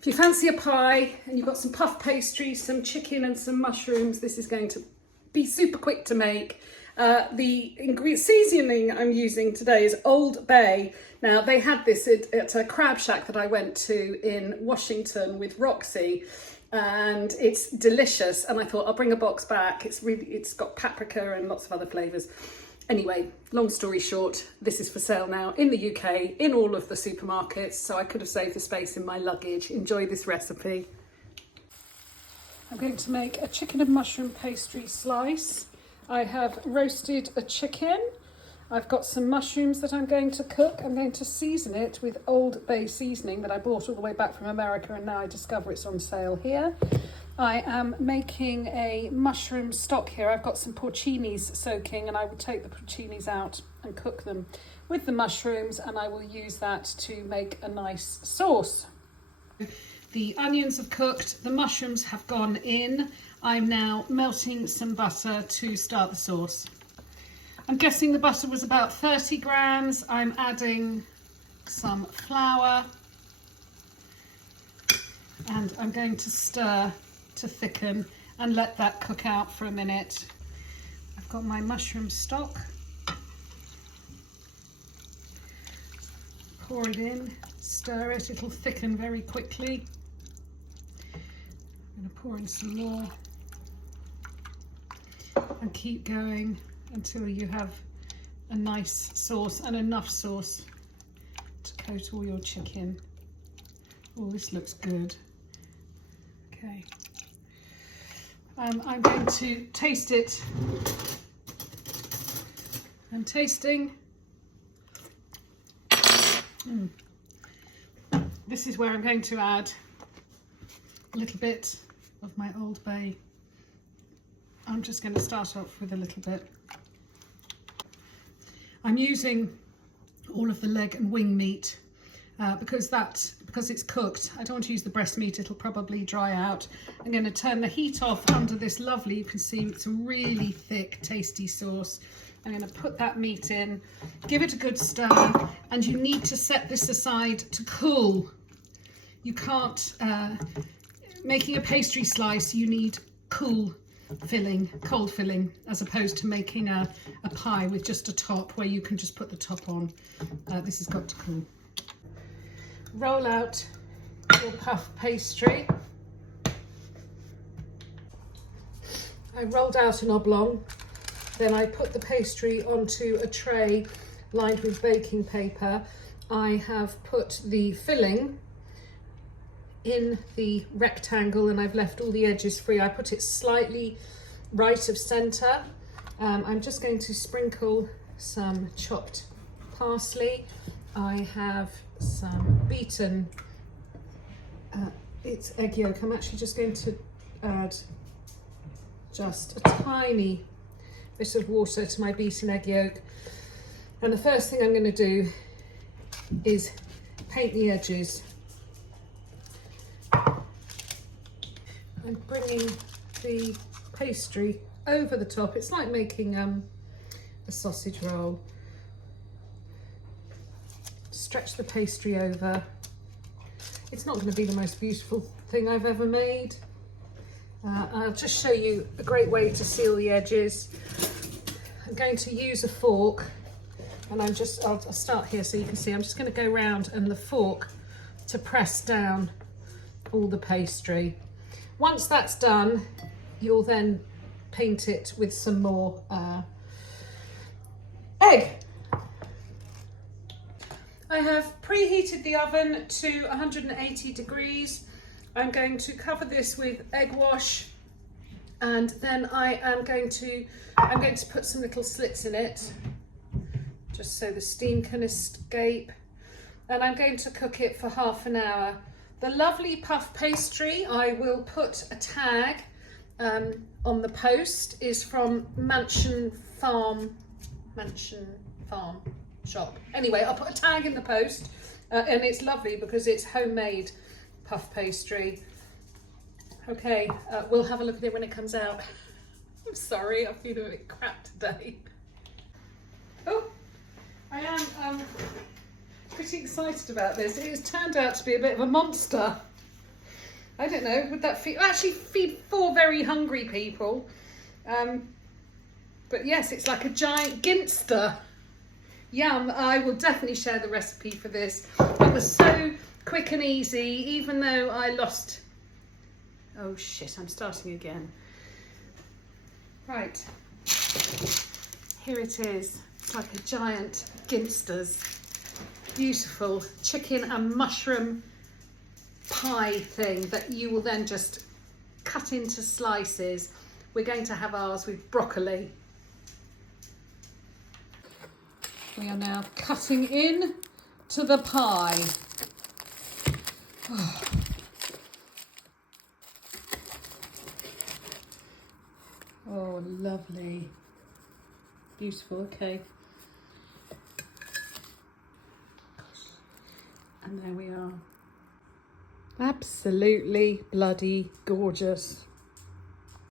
If you fancy a pie and you've got some puff pastry, some chicken and some mushrooms, this is going to be super quick to make. The seasoning I'm using today is Old Bay. Now, they had this at a crab shack that I went to in Washington with Roxy, and it's delicious. And I thought I'll bring a box back. It's got paprika and lots of other flavours. Anyway, long story short, this is for sale now in the UK, in all of the supermarkets, so I could have saved the space in my luggage. Enjoy this recipe. I'm going to make a chicken and mushroom pastry slice. I have roasted a chicken. I've got some mushrooms that I'm going to cook. I'm going to season it with Old Bay seasoning that I bought all the way back from America, and now I discover it's on sale here. I am making a mushroom stock here. I've got some porcinis soaking, and I will take the porcinis out and cook them with the mushrooms, and I will use that to make a nice sauce. The onions have cooked, the mushrooms have gone in. I'm now melting some butter to start the sauce. I'm guessing the butter was about 30 grams. I'm adding some flour, and I'm going to stir to thicken and let that cook out for a minute. I've got my mushroom stock. Pour it in, stir it, it'll thicken very quickly. I'm going to pour in some more and keep going until you have a nice sauce and enough sauce to coat all your chicken. Oh, this looks good. Okay. I'm going to taste it. I'm tasting. This is where I'm going to add a little bit of my Old Bay. I'm just going to start off with a little bit. I'm using all of the leg and wing meat because it's cooked. I don't want to use the breast meat, it'll probably dry out. I'm going to turn the heat off under this lovely, you can see it's a really thick, tasty sauce. I'm going to put that meat in, give it a good stir, and you need to set this aside to cool. You can't, making a pastry slice, you need cold filling, as opposed to making a pie with just a top where you can just put the top on. This has got to cool. Roll out your puff pastry. I rolled out an oblong, then I put the pastry onto a tray lined with baking paper. I have put the filling in the rectangle and I've left all the edges free. I put it slightly right of centre. I'm just going to sprinkle some chopped parsley. I have some beaten, it's egg yolk. I'm actually just going to add just a tiny bit of water to my beaten egg yolk. And the first thing I'm going to do is paint the edges. I'm bringing the pastry over the top. It's like making a sausage roll. Stretch the pastry over. It's not going to be the most beautiful thing I've ever made. I'll just show you a great way to seal the edges. I'm going to use a fork, and I'll start here so you can see. I'm just going to go round and the fork to press down all the pastry. Once that's done, you'll then paint it with some more egg. I have preheated the oven to 180 degrees. I'm going to cover this with egg wash, and then I'm going to put some little slits in it just so the steam can escape, and I'm going to cook it for half an hour. The lovely puff pastry, I will put a tag on the post, is from Mansion Farm shop. Anyway, I'll put a tag in the post, and it's lovely because it's homemade puff pastry. Okay, we'll have a look at it when it comes out. I'm sorry, I feel a bit crap today. Oh, I am pretty excited about this. It has turned out to be a bit of a monster. I don't know, would that feed, actually feed 4 very hungry people. But yes, it's like a giant ginster. Yum, I will definitely share the recipe for this. It was so quick and easy, even though I lost, oh shit, I'm starting again. Right, here it is. It's like a giant ginsters. Beautiful chicken and mushroom pie thing that you will then just cut into slices. We're going to have ours with broccoli. We are now cutting in to the pie. Oh. Oh, lovely. Beautiful, okay. And there we are. Absolutely bloody gorgeous.